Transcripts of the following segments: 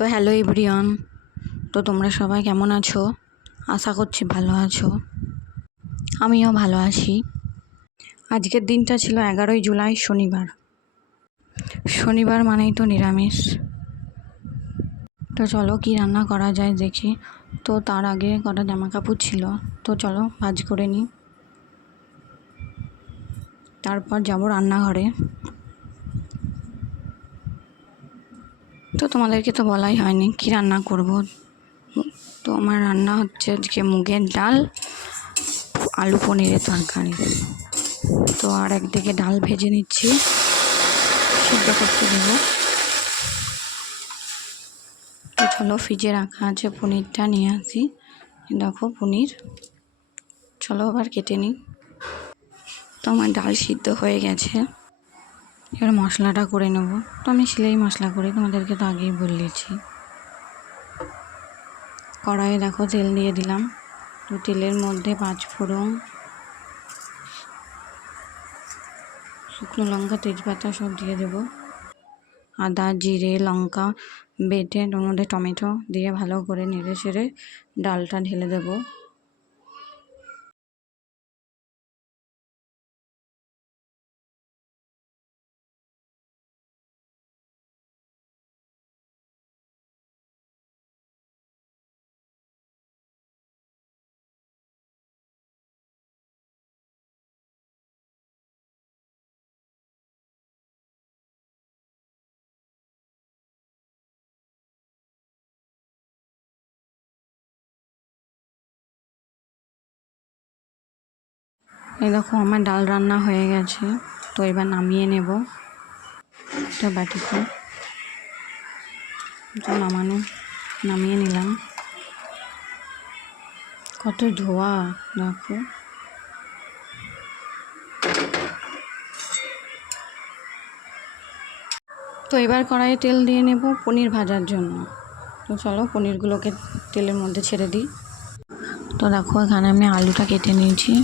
তো hello everyone. তো তোমরা সবাই কেমন আছো? আশা করছি ভালো আছো। আমিও ভালো আছি। আজকের দিনটা ছিল 11ই জুলাই, শনিবার। শনিবার মানেই তো নিরামিষ। তো চলো কি রান্না করা যায় দেখি। তো তার আগে কটা জামা কাপড় ছিল, তো চলো ভাঁজ করে নিই, তারপর যাব রান্নাঘরে। তো তোমাদেরকে তো বলাই হয়নি কি রান্না করব। তো আমার রান্না হচ্ছে আজকে মুগের ডাল, আলু পনিরের তরকারি। তো আর একদিকে ডাল ভেজে নিচ্ছি, সিদ্ধ করতে দেবো। তো চলো ফ্রিজে রাখা আছে পনিরটা নিয়ে আসি। দেখো পনির, চলো আবার কেটে নিই। তো আমার ডাল সিদ্ধ হয়ে গেছে, এবার মশলাটা করে নেব। তো আমি সিলাই মশলা করি, তোমাদেরকে তো আগেই বলেছি। কড়াইয়ে দেখো তেল দিয়ে দিলাম। তো তেলের মধ্যে 5 ফোড়ন, শুকনো লঙ্কা, তেজপাতা সব দিয়ে দেবো। আদা, জিরে, লঙ্কা বেটে ওর মধ্যে টমেটো দিয়ে ভালো করে নেড়ে চেড়ে ডালটা ঢেলে দেবো। এই দেখো আমার ডাল রান্না হয়ে গেছে। তো এবার নামিয়ে নেব একটা বাটিতে। তো নামিয়ে নিলাম। কত ধোয়া দেখো। তো এবার কড়াইয়ে তেল দিয়ে নেব পনির ভাজার জন্য। তো চলো পনিরগুলোকে তেলের মধ্যে ছেড়ে দিই। তো দেখো এখানে আমি আলুটা কেটে নিয়েছি।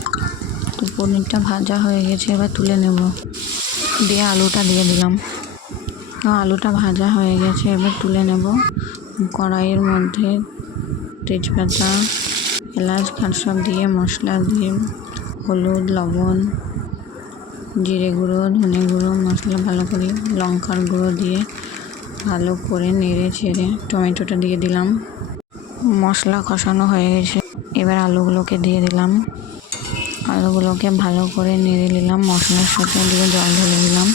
তো পনিরটা ভাজা হয়ে গেছে, এবার তুলে নেব। দিয়ে আলুটা দিয়ে দিলাম। তো আলুটা ভাজা হয়ে গেছে, এবার তুলে নেব। কড়াইয়ের মধ্যে তেজপাতা, এলাচ সব দিয়ে মশলা দিয়ে হলুদ, লবণ, জিরে গুঁড়ো, ধনে গুঁড়ো, মশলা ভালো করে লঙ্কার গুঁড়ো দিয়ে ভালো করে নেড়ে ছেড়ে টমেটোটা দিয়ে দিলাম। মশলা কষানো হয়ে গেছে, এবার আলুগুলোকে দিয়ে দিলাম। আলুগুলোকে ভালো করে নেড়ে নিলাম, মশলার সাথে দিয়ে জল ঢেলে দিলাম।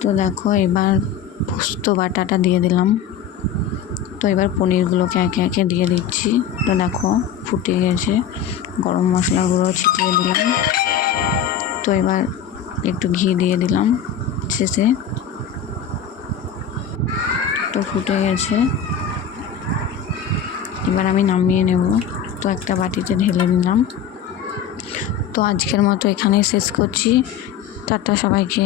তো দেখো এবার পোস্ত বাটাটা দিয়ে দিলাম। তো এবার পনিরগুলোকে একে একে দিয়ে দিচ্ছি। তো দেখো ফুটে গেছে, গরম মশলা গুঁড়ো ছিটিয়ে দিলাম। তো এবার একটু ঘি দিয়ে দিলাম শেষে। তো ফুটে গেছে, এবার আমি নামিয়ে নেব। তো একটা বাটিতে ঢেলে নিলাম। তো আজকের মতো এখানেই শেষ করছি। টাটা সবাইকে।